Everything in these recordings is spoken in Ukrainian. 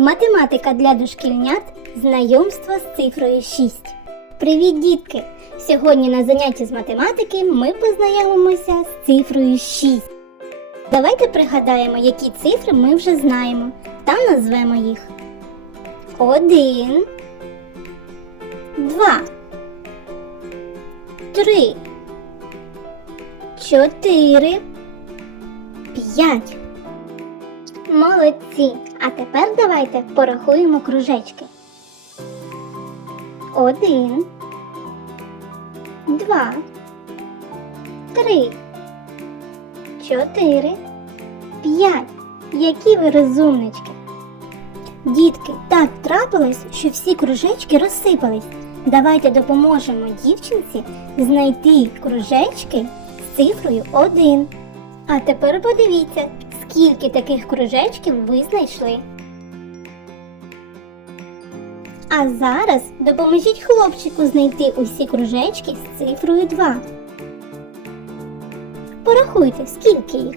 Математика для дошкільнят. Знайомство з цифрою 6. Привіт, дітки! Сьогодні на занятті з математики ми познайомимося з цифрою 6. Давайте пригадаємо, які цифри ми вже знаємо та назвемо їх. 1 2 3 4 5 Молодці! А тепер давайте порахуємо кружечки. Один, два, три, чотири, п'ять. Які ви розумнички. Дітки, так трапилось, що всі кружечки розсипались. Давайте допоможемо дівчинці знайти кружечки з цифрою 1. А тепер подивіться, скільки таких кружечків ви знайшли. А зараз допоможіть хлопчику знайти усі кружечки з цифрою 2. Порахуйте, скільки їх.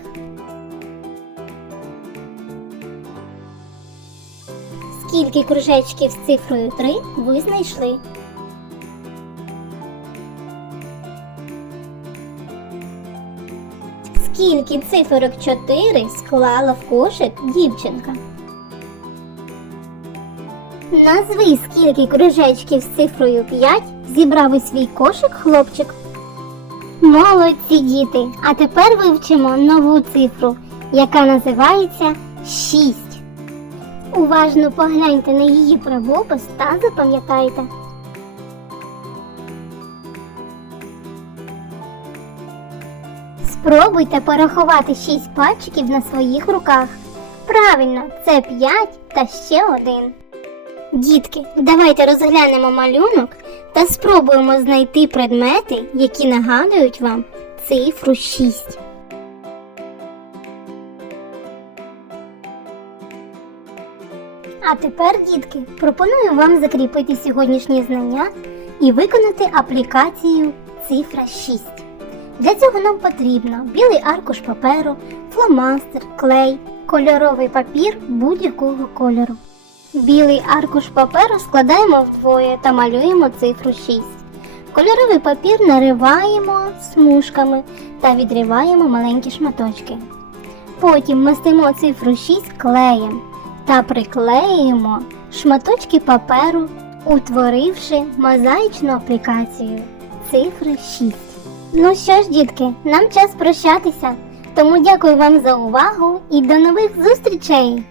Скільки кружечків з цифрою 3 ви знайшли? Скільки циферок 4 склала в кошик дівчинка? Назви, скільки кружечків з цифрою 5 зібрав у свій кошик хлопчик. Молодці діти! А тепер вивчимо нову цифру, яка називається 6. Уважно погляньте на її правопис та запам'ятайте. Спробуйте порахувати 6 пальчиків на своїх руках. Правильно, це 5 та ще один. Дітки, давайте розглянемо малюнок та спробуємо знайти предмети, які нагадують вам цифру 6. А тепер, дітки, пропоную вам закріпити сьогоднішні знання і виконати аплікацію цифра 6. Для цього нам потрібно білий аркуш паперу, фломастер, клей, кольоровий папір будь-якого кольору. Білий аркуш паперу складаємо вдвоє та малюємо цифру 6. Кольоровий папір нариваємо смужками та відриваємо маленькі шматочки. Потім мастимо цифру 6 клеєм та приклеюємо шматочки паперу, утворивши мозаїчну аплікацію цифри 6. Ну що ж, дітки, нам час прощатися. Тому дякую вам за увагу і до нових зустрічей!